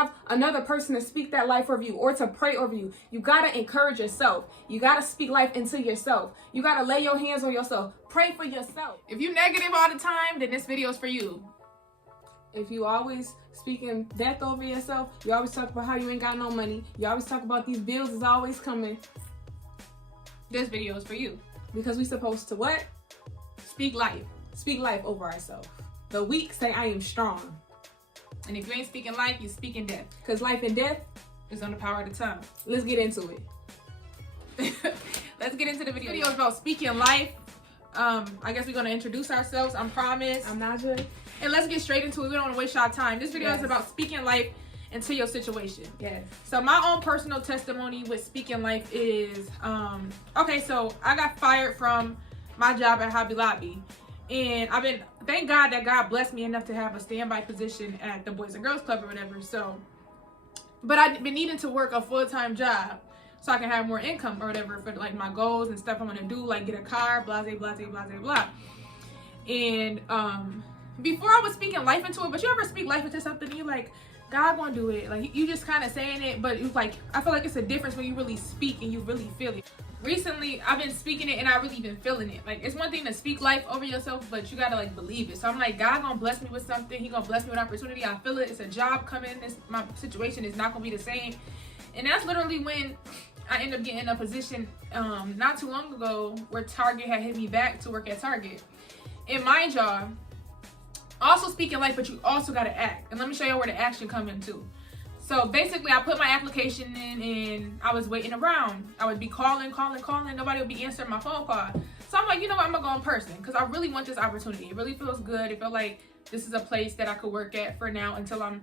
have another person to speak that life over you or to pray over you. You got to encourage yourself. You got to speak life into yourself. You got to lay your hands on yourself. Pray for yourself. If you negative all the time, then this video is for you. If you always speaking death over yourself, you always talk about how you ain't got no money, you always talk about these bills is always coming, this video is for you. Because we supposed to what? Speak life. Speak life over ourselves. The weak say, I am strong. And if you ain't speaking life, you're speaking death. Because life and death is on the power of the tongue. Let's get into it. Let's get into the video. The video is about speaking life. I guess we're going to introduce ourselves. I'm Promise. I'm Najee. And let's get straight into it. We don't want to waste our time. This video is about speaking life into your situation. Yes. So my own personal testimony with speaking life is, okay, so I got fired from my job at Hobby Lobby. And thank God that God blessed me enough to have a standby position at the Boys and Girls Club or whatever. So, but I've been needing to work a full-time job so I can have more income or whatever for like my goals and stuff I want to do, like get a car, blah, blah, blah, blah, blah. And before I was speaking life into it, but you ever speak life into something and you're like, God gonna do it. Like you just kind of saying it, but it's like, I feel like it's a difference when you really speak and you really feel it. Recently, I've been speaking it and I really been feeling it. Like, it's one thing to speak life over yourself, but you gotta like believe it. So I'm like, God gonna bless me with something. He gonna bless me with opportunity. I feel it. It's a job coming. My situation is not gonna be the same. And that's literally when I ended up getting a position not too long ago where Target had hit me back to work at Target. And mind y'all, also speaking life, but you also gotta act. And let me show y'all where the action come in too. So basically, I put my application in and I was waiting around. I would be calling. Nobody would be answering my phone call. So I'm like, you know what? I'm gonna go in person because I really want this opportunity. It really feels good. It felt like this is a place that I could work at for now until I'm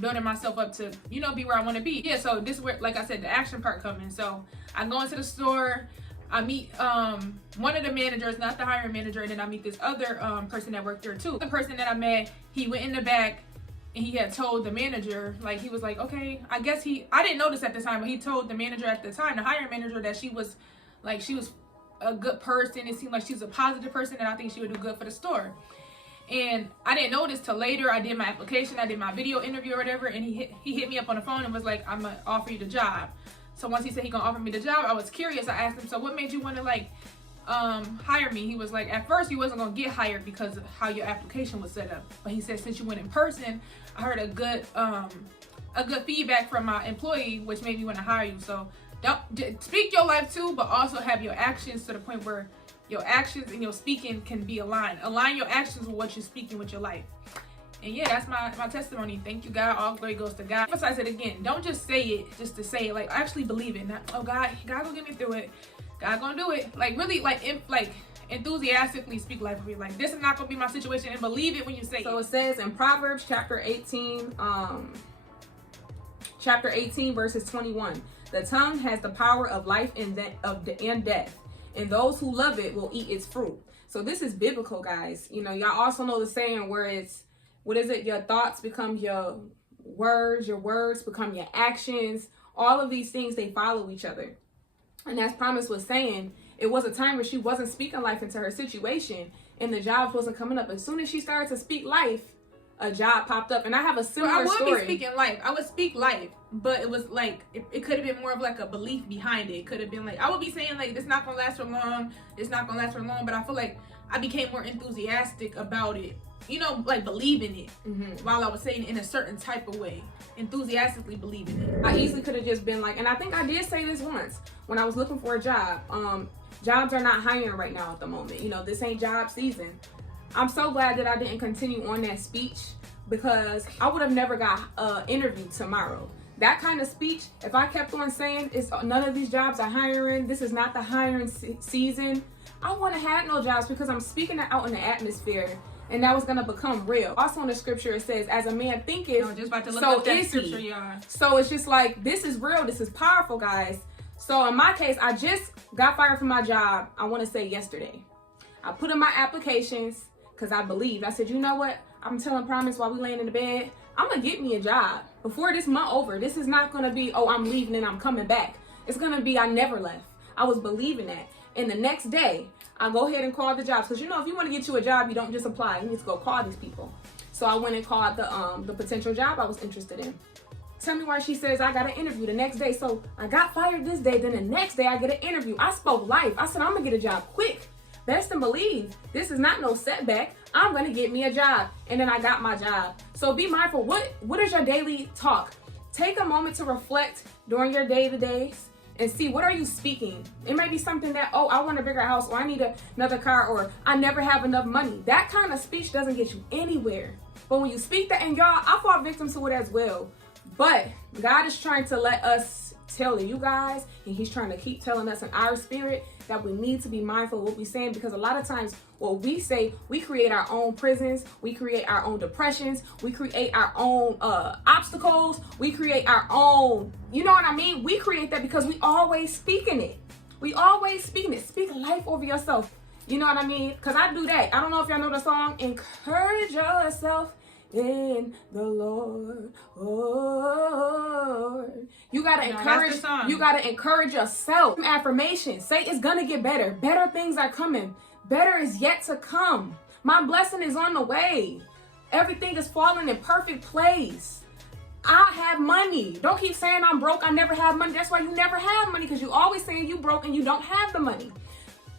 building myself up to, you know, be where I want to be. Yeah, so this is where, like I said, the action part coming. So I go into the store. I meet one of the managers, not the hiring manager, and then I meet this other person that worked there too. The person that I met, he went in the back. And he had told the manager, like, he was like, okay, I didn't notice at the time, but he told the manager at the time, the hiring manager, that she was a good person. It seemed like she was a positive person, and I think she would do good for the store. And I didn't notice till later. I did my application, I did my video interview or whatever, and he hit me up on the phone and was like, I'm gonna offer you the job. So once he said he gonna offer me the job, I was curious. I asked him, so what made you want to like hire me? He was like, at first you wasn't gonna get hired because of how your application was set up, but he said since you went in person, I heard a good feedback from my employee, which made me want to hire you. So don't speak your life too, but also have your actions to the point where your actions and your speaking can be aligned. Align your actions with what you're speaking with your life. And yeah, that's my testimony. Thank you, God. All glory goes to God. Emphasize it again. Don't just say it just to say it. Like, actually believe it. Not, oh God gonna get me through it. God gonna do it. Like, really, like enthusiastically speak life with me. Like, this is not gonna be my situation, and believe it when you say it. So it says in Proverbs chapter 18 verses 21, the tongue has the power of life and death, and those who love it will eat its fruit. So this is biblical, guys. You know, y'all also know the saying where it's, what is it? Your thoughts become your words become your actions. All of these things, they follow each other. And as Promise was saying, it was a time where she wasn't speaking life into her situation and the jobs wasn't coming up. As soon as she started to speak life, a job popped up. And I have a similar story. I would be speaking life. I would speak life, but it was like, it could have been more of like a belief behind it. It could have been like, I would be saying like, this not gonna last for long. It's not gonna last for long. But I feel like I became more enthusiastic about it. You know, like believing it while I was saying it in a certain type of way. Enthusiastically believing it. I easily could have just been like, and I think I did say this once when I was looking for a job. Jobs are not hiring right now at the moment. You know, this ain't job season. I'm so glad that I didn't continue on that speech because I would have never got an interview tomorrow. That kind of speech, if I kept on saying none of these jobs are hiring, this is not the hiring season, I wouldn't have had no jobs because I'm speaking it out in the atmosphere. And that was going to become real. Also in the scripture, it says, as a man thinketh, just about to look so up that is scripture, he. y'all. So it's just like, this is real. This is powerful, guys. So in my case, I just got fired from my job, I want to say yesterday. I put in my applications because I believed. I said, you know what? I'm telling Promise while we laying in the bed, I'm going to get me a job. Before this month over, this is not going to be, oh, I'm leaving and I'm coming back. It's going to be, I never left. I was believing that. And the next day, I go ahead and call the jobs. Because, you know, if you want to get you a job, you don't just apply. You need to go call these people. So I went and called the potential job I was interested in. Tell me why she says I got an interview the next day. So I got fired this day, then the next day I get an interview. I spoke life. I said, I'm gonna get a job quick. Best and believe, this is not no setback. I'm gonna get me a job. And then I got my job. So be mindful, what is your daily talk? Take a moment to reflect during your day-to-days and see, what are you speaking? It might be something that, oh, I want a bigger house, or I need another car, or I never have enough money. That kind of speech doesn't get you anywhere. But when you speak that, and y'all, I fall victim to it as well. But God is trying to let us tell you guys, and he's trying to keep telling us in our spirit that we need to be mindful of what we're saying, because a lot of times what we say, we create our own prisons, we create our own depressions, we create our own obstacles, we create our own, you know what I mean? We create that because we always speaking it. We always speaking it. Speak life over yourself. You know what I mean? Because I do that. I don't know if y'all know the song, encourage yourself in the Lord. You gotta encourage. You gotta encourage yourself. Affirmation. Say it's gonna get better. Better things are coming. Better is yet to come. My blessing is on the way. Everything is falling in perfect place. I have money. Don't keep saying I'm broke. I never have money. That's why you never have money, because you always saying you broke and you don't have the money.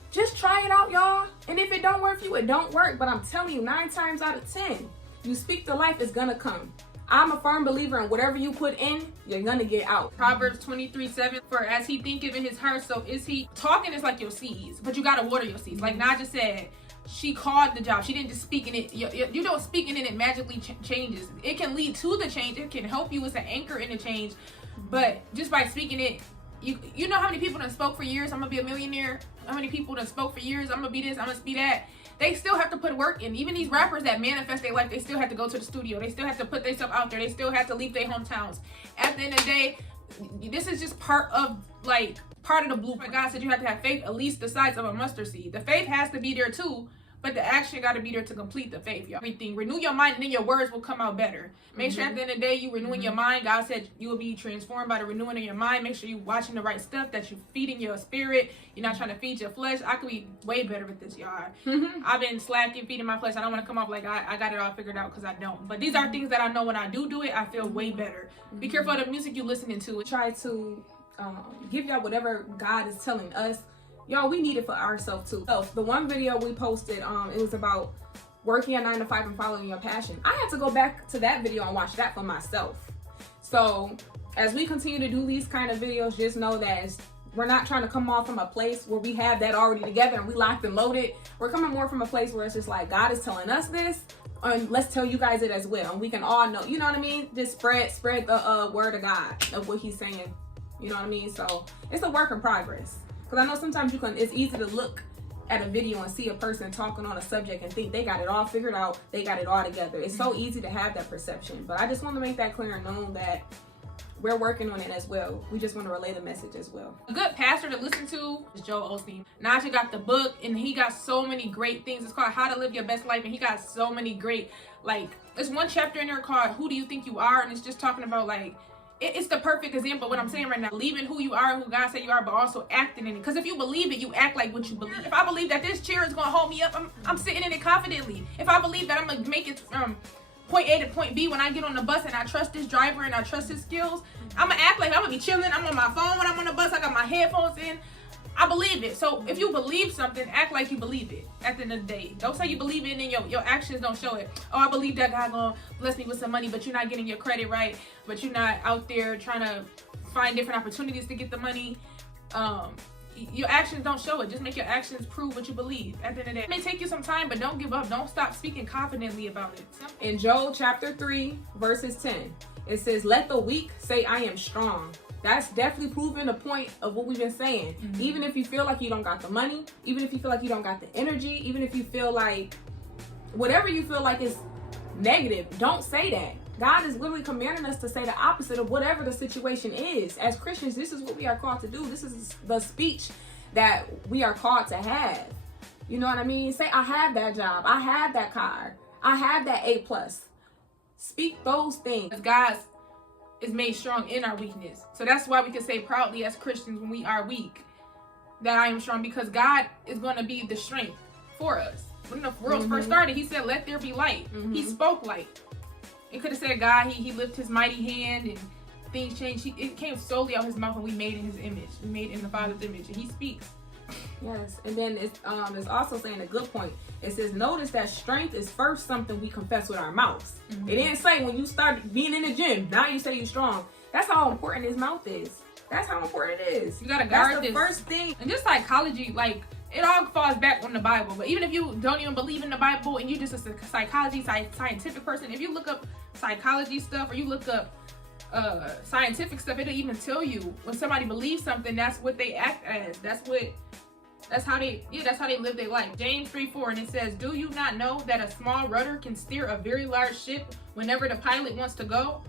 Just try it out, y'all. And if it don't work for you, it don't work. But I'm telling you, 9 times out of 10. You speak the life, is gonna come. I'm a firm believer in whatever you put in, you're gonna get out. Proverbs 23:7, for as he thinketh in his heart, so is he. Talking is like your seeds, but you gotta water your seeds. Like Naja said, she called the job. She didn't just speak in it. You don't speak in it, it magically changes. It can lead to the change. It can help you as an anchor in the change. But just by speaking it, you know how many people done spoke for years, I'm gonna be a millionaire? How many people done spoke for years, I'm gonna be this, I'm gonna be that? They still have to put work in. Even these rappers that manifest their life, they still have to go to the studio. They still have to put themselves out there. They still have to leave their hometowns. At the end of the day, this is just part of the blueprint. God said you have to have faith at least the size of a mustard seed. The faith has to be there too, but the action got to be there to complete the faith, y'all. Everything. Renew your mind, and then your words will come out better. Make sure at the end of the day you renewing your mind. God said you will be transformed by the renewing of your mind. Make sure you watching the right stuff, that you feeding your spirit. You're not trying to feed your flesh. I could be way better with this, y'all. I've been slacking, feeding my flesh. I don't want to come off like I got it all figured out, because I don't. But these are things that I know when I do it, I feel way better. Be careful of the music you're listening to. Try to give y'all whatever God is telling us. Y'all, we need it for ourselves too. So the one video we posted, it was about working a 9 to 5 and following your passion. I had to go back to that video and watch that for myself. So as we continue to do these kind of videos, just know that we're not trying to come off from a place where we have that already together and we locked and loaded. We're coming more from a place where it's just like, God is telling us this, and let's tell you guys it as well. And we can all know, you know what I mean? Just spread the word of God, of what he's saying. You know what I mean? So it's a work in progress. Because I know sometimes it's easy to look at a video and see a person talking on a subject and think they got it all figured out, they got it all together. It's so easy to have that perception. But I just want to make that clear and known that we're working on it as well. We just want to relay the message as well. A good pastor to listen to is Joel Osteen. Naja got the book, and he got so many great things. It's called How to Live Your Best Life, and he got so many great, there's one chapter in there called Who Do You Think You Are? And it's just talking about it's the perfect example of what I'm saying right now. Believing who you are and who God said you are, but also acting in it. Because if you believe it, you act like what you believe. If I believe that this chair is going to hold me up, I'm sitting in it confidently. If I believe that I'm going to make it from point A to point B when I get on the bus, and I trust this driver and I trust his skills, I'm going to act like I'm going to be chilling. I'm on my phone when I'm on the bus. I got my headphones in. I believe it. So if you believe something, act like you believe it at the end of the day. Don't say you believe it and then your actions don't show it. Oh, I believe that God gonna bless me with some money, but you're not getting your credit right, but you're not out there trying to find different opportunities to get the money. Your actions don't show it. Just make your actions prove what you believe at the end of the day. It may take you some time, but don't give up. Don't stop speaking confidently about it. In Joel chapter 3, verses 10, it says, let the weak say I am strong. That's definitely proving the point of what we've been saying. Even if you feel like you don't got the money, even if you feel like you don't got the energy, even if you feel like whatever you feel like is negative, don't say that. God is literally commanding us to say the opposite of whatever the situation is. As Christians, this is what we are called to do. This is the speech that we are called to have. You know what I mean? Say, I have that job. I have that car. I have that A+. Speak those things. God is made strong in our weakness. So that's why we can say proudly as Christians when we are weak that I am strong, because God is going to be the strength for us. When the world first started, he said, let there be light. He spoke light. It could have said God, he lifted his mighty hand and things change. It came solely out his mouth, and we made in his image. We made in the Father's image, and he speaks. Yes, and then it's also saying a good point. It says, notice that strength is first something we confess with our mouths. Mm-hmm. It didn't say when you start being in the gym, now you say you're strong. That's how important his mouth is. That's how important it is. You gotta guard That's the this. first thing. And just psychology, like, it all falls back on the Bible. But even if you don't even believe in the Bible and you're just a scientific person, if you look up psychology stuff or you look up scientific stuff, it'll even tell you when somebody believes something, that's what they act as. That's how they live their life. James 3:4, and it says, do you not know that a small rudder can steer a very large ship whenever the pilot wants to go?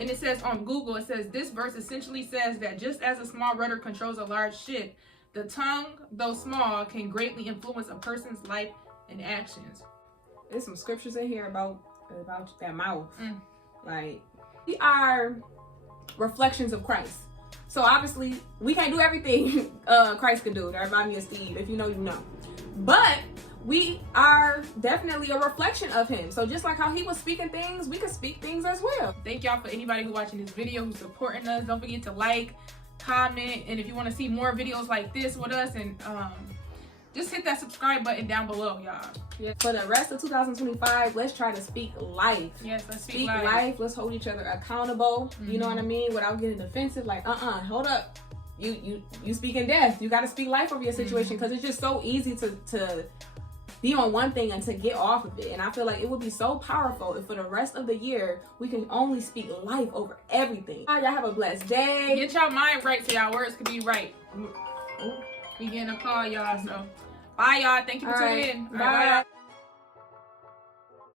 And it says on Google, it says, this verse essentially says that just as a small rudder controls a large ship, the tongue, though small, can greatly influence a person's life and actions. There's some scriptures in here about that mouth. Like, we are reflections of Christ. So obviously, we can't do everything Christ can do. That remind me of Steve. If you know, you know. But we are definitely a reflection of him. So just like how he was speaking things, we can speak things as well. Thank y'all for anybody who's watching this video, who's supporting us. Don't forget to like, comment, and if you want to see more videos like this with us, and just hit that subscribe button down below, y'all. Yeah. For the rest of 2025, let's try to speak life. Yes, let's Speak life. Let's hold each other accountable. You know what I mean? Without getting defensive. Like, hold up. You speaking death. You got to speak life over your situation, because it's just so easy to be on one thing and to get off of it. And I feel like it would be so powerful if for the rest of the year we can only speak life over everything. Y'all have a blessed day. Get y'all mind right so y'all words can be right. We getting a call, y'all. So bye, y'all. Thank you for tuning in. Bye.